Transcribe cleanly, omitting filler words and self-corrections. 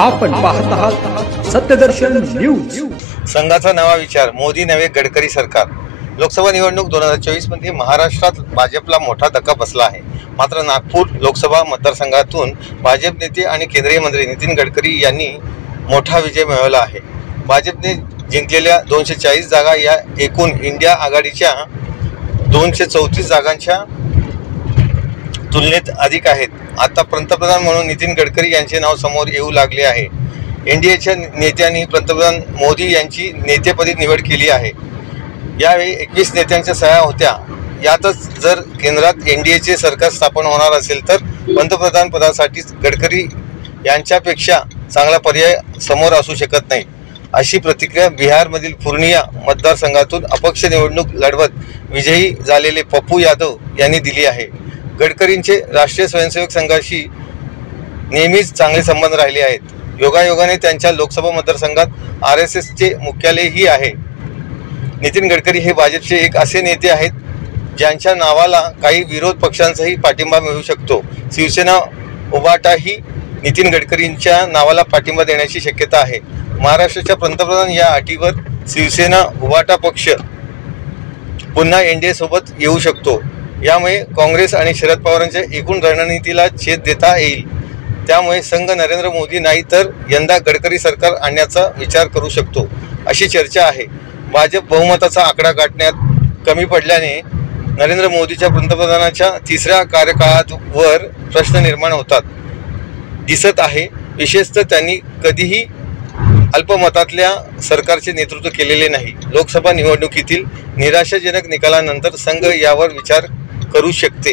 आपण पाहत आहात सत्यदर्शन न्यूज। संघाचा नवा विचार, मोदी नवे गडकरी सरकार। लोकसभा निवडणूक 2024 मध्ये महाराष्ट्रात भाजपला मोठा धक्का बसला आहे। मात्र नागपूर लोकसभा मतदारसंघातून भाजप नेते आणि केंद्रीय मंत्री नितीन गडकरी यांनी मोठा विजय मिळवला आहे। भाजपने जिंकलेल्या 240 जागा या एकूण इंडिया आघाडीच्या 234 जागांच्या तुलनेत अधिक आहेत। आता पंतप्रधान म्हणून नितीन गडकरी यांचे नाव समोर येऊ लागले आहे। एनडीएच्या नेत्यांनी पंतप्रधान मोदी यांची नेतेपदी निवड केली आहे। यावेळी 21 नेत्यांच्या सह्या होत्या। यातच जर केंद्रात एनडीएचे सरकार स्थापन होणार असेल तर पंतप्रधान पदासाठी गडकरी यांच्यापेक्षा चांगला पर्याय समोर असू शकत नाही, अशी प्रतिक्रिया बिहारमधील पूर्णिया मतदारसंघातून अपक्ष निवडणूक लढवत विजयी झालेले पप्पू यादव यांनी दिली आहे। गडकरींचे राष्ट्रीय स्वयंसेवक संघाशी नेहमीच चांगले संबंध राहिले आहेत। योगायोगाने त्यांच्या लोकसभा मतदारसंघात RSSचे मुख्यालयही आहे। नितीन गडकरी हे भाजपचे एक असे नेते आहेत ज्यांच्या नावाला काही विरोध पक्षांचाही पाठिंबा मिळू शकतो। शिवसेना उभाटाही नितीन गडकरींच्या नावाला पाठिंबा देण्याची शक्यता आहे। महाराष्ट्राच्या पंतप्रधान या अटीवर शिवसेना उभाटा पक्ष पुन्हा एनडीए सोबत येऊ शकतो। यामुळे काँग्रेस आणि शरद पवारांच्या एकूण रणनीतीला छेद देता येईल। त्यामुळे संघ नरेंद्र मोदी नाही तर यंदा गडकरी सरकार आणण्याचा विचार करू शकतो, अशी चर्चा आहे। भाजप बहुमताचा आकडा गाठण्यात कमी पडल्याने नरेंद्र मोदीच्या पंतप्रधानाच्या तिसऱ्या कार्यकाळावर प्रश्न निर्माण होतात दिसत आहे। विशेषतः त्यांनी कधीही अल्पमतातल्या सरकारचे नेतृत्व केलेले नाही। लोकसभा निवडणुकीतील निराशाजनक निकालानंतर संघ यावर विचार करू शकते।